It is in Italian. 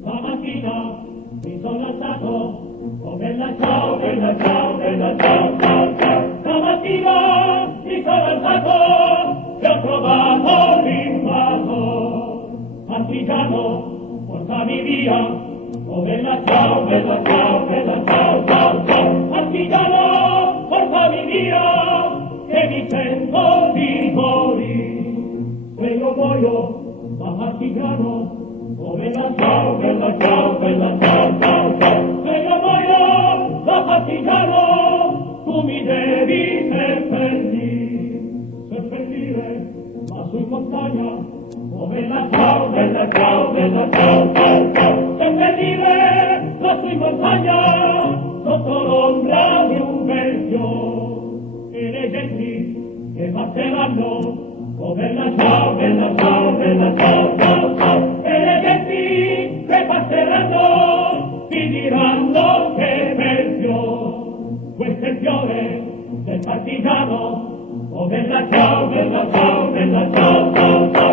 Stamattina mi sono alzato, oh bella ciao, bella ciao, bella ciao, ciao, ciao. Stamattina mi sono alzato e ho trovato l'invaso. Partigiano, portami via, oh bella ciao, bella ciao, bella ciao, ciao, ciao. Partigiano, portami via, che mi sento di morire. Se io muoio, ma partigiano, oh bella ciao, bella ciao, bella ciao, ciao, ciao. Se io muoio da partigiano, tu mi devi seppellire, ma su in montagna, oh bella ciao, bella ciao, bella ciao, ciao, ciao. Seppellire, lassù in montagna, sotto l'ombra di un bel fior. E le genti che passeranno, oh bella ciao, bella ciao, bella ciao, ciao, ciao. E le genti che passeranno ti diranno che bel fior. Questo è il fiore del partigiano, oh bella ciao, bella ciao, bella ciao, ciao, ciao.